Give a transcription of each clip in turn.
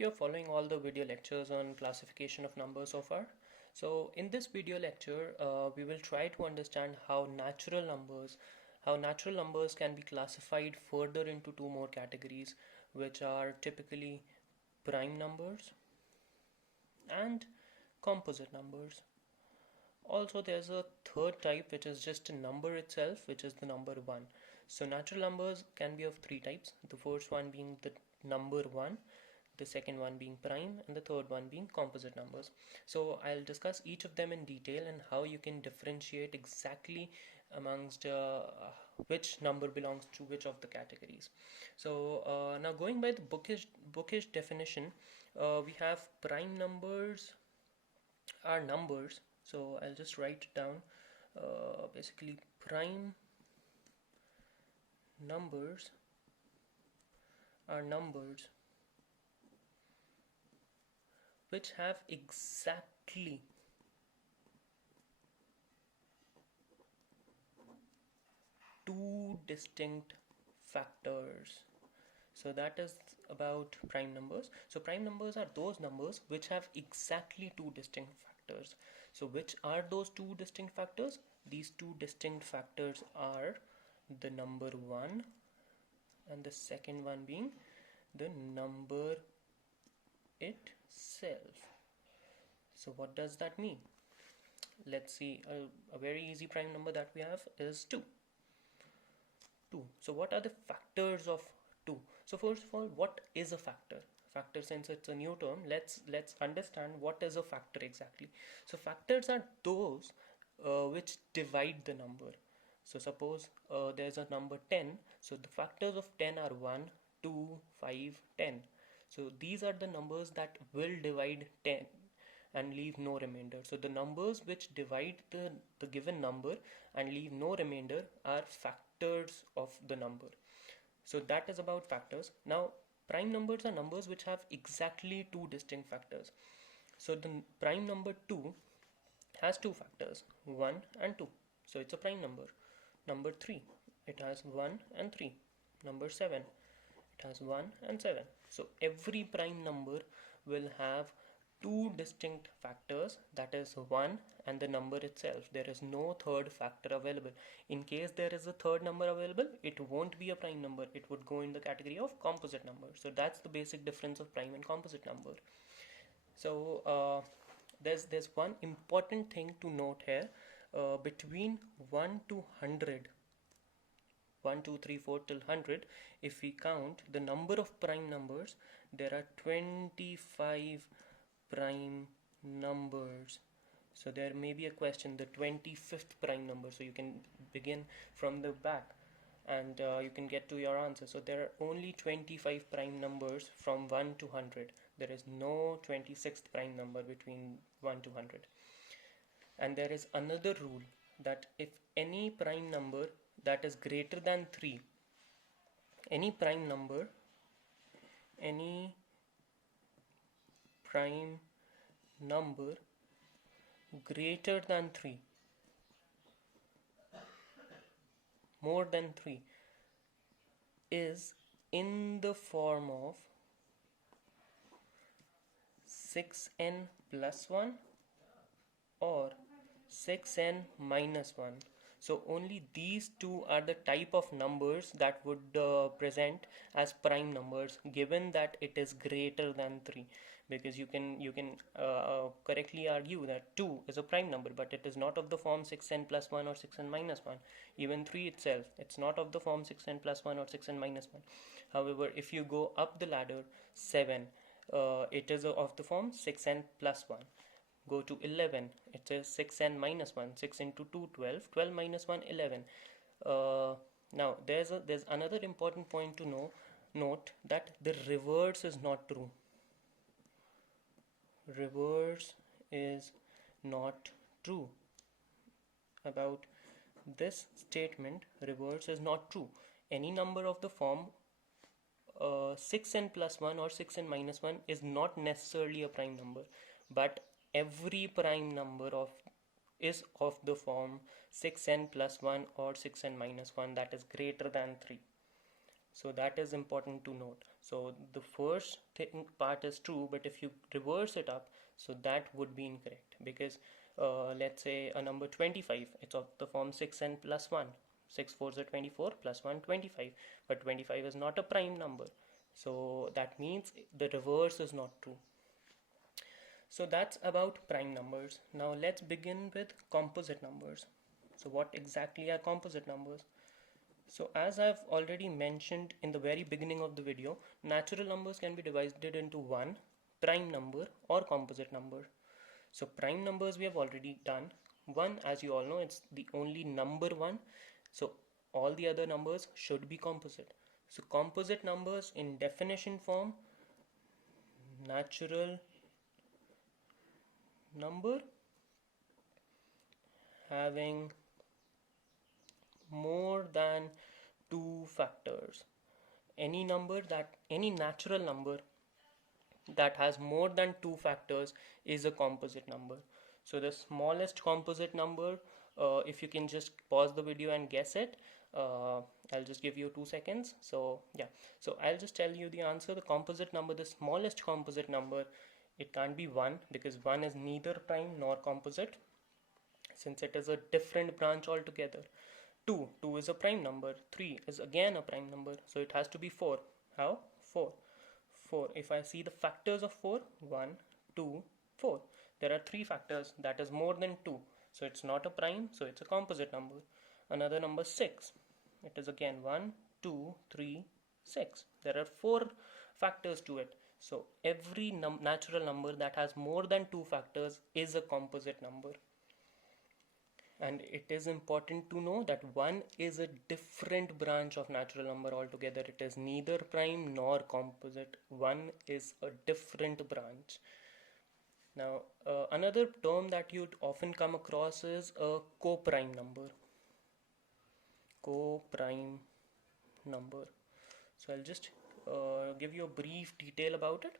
hope you're following all the video lectures on classification of numbers so far. So in this video lecture, we will try to understand how natural numbers can be classified further into two more categories, which are typically prime numbers and composite numbers. Also, there's a third type, which is just a number itself, which is the number 1. So natural numbers can be of three types. The first one being the number 1, the second one being prime, and the third one being composite numbers. So I'll discuss each of them in detail and how you can differentiate exactly amongst which number belongs to which of the categories. So now going by the bookish definition, we have prime numbers are numbers. So I'll just write it down. Basically, prime numbers are numbers which have exactly two distinct factors. So that is about prime numbers. So prime numbers are those numbers which have exactly two distinct factors. So which are those two distinct factors? These two distinct factors are the number 1 and the second one being the number itself. So what does that mean? Let's see, a very easy prime number that we have is 2. So what are the factors of 2? So first of all, what is a factor? Factor, since it's a new term, let's understand what is a factor exactly. So factors are those which divide the number. So suppose there's a number 10. So the factors of 10 are 1, 2, 5, 10. So these are the numbers that will divide 10 and leave no remainder. So the numbers which divide the given number and leave no remainder are factors of the number. So that is about factors. Now prime numbers are numbers which have exactly two distinct factors. So the prime number 2 has two factors, 1 and 2. So it's a prime number. Number 3, it has 1 and 3. Number 7, it has 1 and 7. So every prime number will have two distinct factors, that is 1 and the number itself. There is no third factor available. In case there is a third number available, it won't be a prime number. It would go in the category of composite number. So that's the basic difference of prime and composite number. So there's one important thing to note here. Between 1 to 100, 1, 2, 3, 4 till 100, if we count the number of prime numbers, there are 25 prime numbers. So there may be a question, the 25th prime number. So you can begin from the back and you can get to your answer. So there are only 25 prime numbers from 1 to 100. There is no 26th prime number between 1 to 100. And there is another rule that if any prime number that is greater than 3, any prime number greater than 3, more than 3, is in the form of 6n plus 1 or 6n minus 1. So only these two are the type of numbers that would present as prime numbers, given that it is greater than 3. Because you can correctly argue that 2 is a prime number, but it is not of the form 6n plus 1 or 6n minus 1. Even 3 itself, it's not of the form 6n plus 1 or 6n minus 1. However, if you go up the ladder, 7, it is of the form 6n plus 1. Go to 11, it is 6n minus 1. 6 into 2, 12. 12 minus 1, 11. Now there's another important point to note that the reverse is not true. Reverse is not true. About this statement, reverse is not true. Any number of the form 6n plus 1 or 6n minus 1 is not necessarily a prime number, but every prime number is of the form 6n plus 1 or 6n minus 1 that is greater than 3. So that is important to note. So the first part is true, but if you reverse it up, so that would be incorrect, because let's say a number 25, it's of the form 6n plus 1. 6 4s are 24 plus 1 25, but 25 is not a prime number. So that means the reverse is not true. So that's about prime numbers. Now let's begin with composite numbers. So what exactly are composite numbers? So as I've already mentioned in the very beginning of the video, natural numbers can be divided into one, prime number or composite number. So prime numbers we have already done. One, as you all know, it's the only number one. So all the other numbers should be composite. So composite numbers in definition form: natural number having more than two factors. Any natural number that has more than two factors is a composite number. So the smallest composite number, if you can just pause the video and guess it, I'll just give you 2 seconds. So yeah, so I'll just tell you the answer. The composite number, the smallest composite number, it can't be 1, because 1 is neither prime nor composite, since it is a different branch altogether. 2 is a prime number. 3 is again a prime number, so it has to be 4. How? 4. 4. If I see the factors of 4, 1, 2, 4. There are 3 factors, that is more than 2. So it's not a prime, so it's a composite number. Another number, 6. It is again 1, 2, 3, 6. There are 4 factors to it. So every natural number that has more than 2 factors is a composite number. And it is important to know that 1 is a different branch of natural number altogether. It is neither prime nor composite. 1 is a different branch. Now, another term that you'd often come across is a co-prime number. Co-prime number. So I'll just give you a brief detail about it.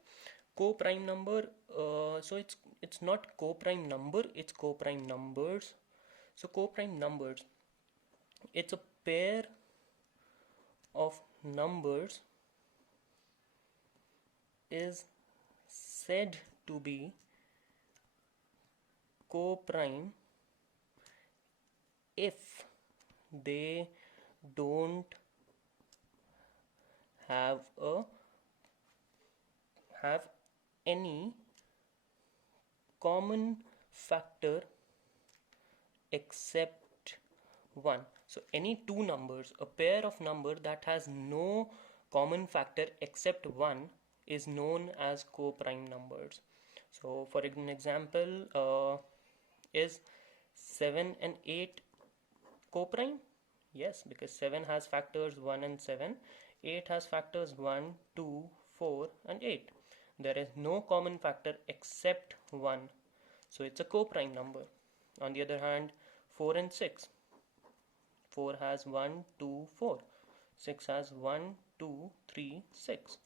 Co-prime number, so it's not co-prime number, it's co-prime numbers. So co-prime numbers, it's a pair of numbers is said to be co-prime if they don't have any common factor except 1. So any two numbers, a pair of number that has no common factor except 1 is known as co-prime numbers. So for an example, is 7 and 8 co-prime? Yes, because 7 has factors 1 and 7. 8 has factors 1, 2, 4 and 8. There is no common factor except 1. So it's a co-prime number. On the other hand, 4 and 6. 4 has 1, 2, 4. 6 has 1, 2, 3, 6.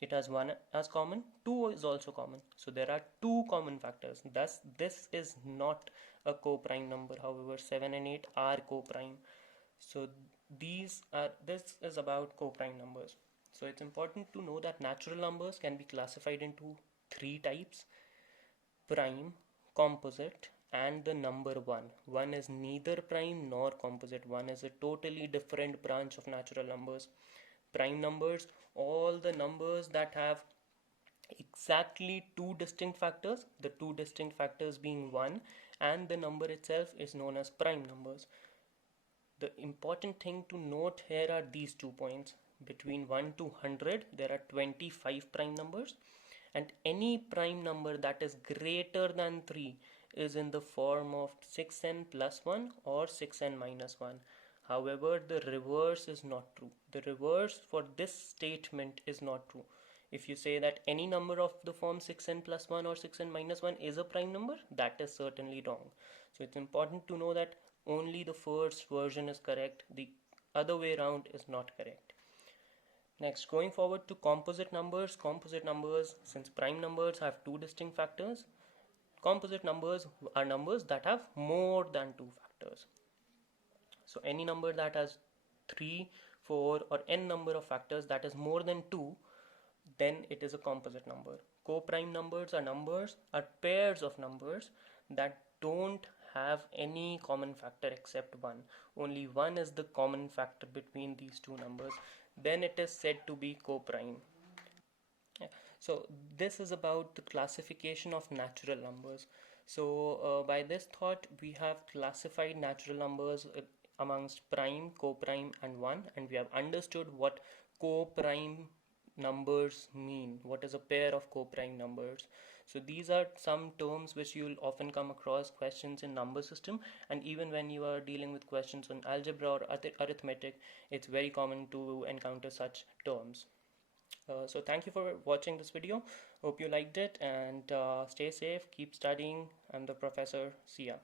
It has 1 as common, 2 is also common. So there are two common factors. Thus, this is not a co-prime number. However, 7 and 8 are co-prime. So this is about co-prime numbers. So it's important to know that natural numbers can be classified into 3 types: prime, composite, and the number 1. 1 is neither prime nor composite. 1 is a totally different branch of natural numbers. Prime numbers, all the numbers that have exactly two distinct factors, the two distinct factors being 1 and the number itself, is known as prime numbers. The important thing to note here are these 2 points. Between 1 to 100 there are 25 prime numbers, and any prime number that is greater than 3 is in the form of 6n plus 1 or 6n minus 1. However, the reverse is not true. The reverse for this statement is not true. If you say that any number of the form 6n plus 1 or 6n minus 1 is a prime number, that is certainly wrong. So it's important to know that only the first version is correct. The other way around is not correct. Next, going forward to composite numbers. Composite numbers, since prime numbers have two distinct factors, composite numbers are numbers that have more than two factors. So any number that has 3, 4 or n number of factors that is more than 2, then it is a composite number. Co-prime numbers are pairs of numbers that don't have any common factor except one. Only one is the common factor between these two numbers. Then it is said to be co-prime. Yeah. So this is about the classification of natural numbers. So by this thought, we have classified natural numbers amongst prime, co-prime, and 1, and we have understood what co-prime numbers mean. What is a pair of co-prime numbers? So these are some terms which you'll often come across questions in number system, and even when you are dealing with questions on algebra or arithmetic, it's very common to encounter such terms. So thank you for watching this video. Hope you liked it, and stay safe, keep studying. I'm the professor. See ya.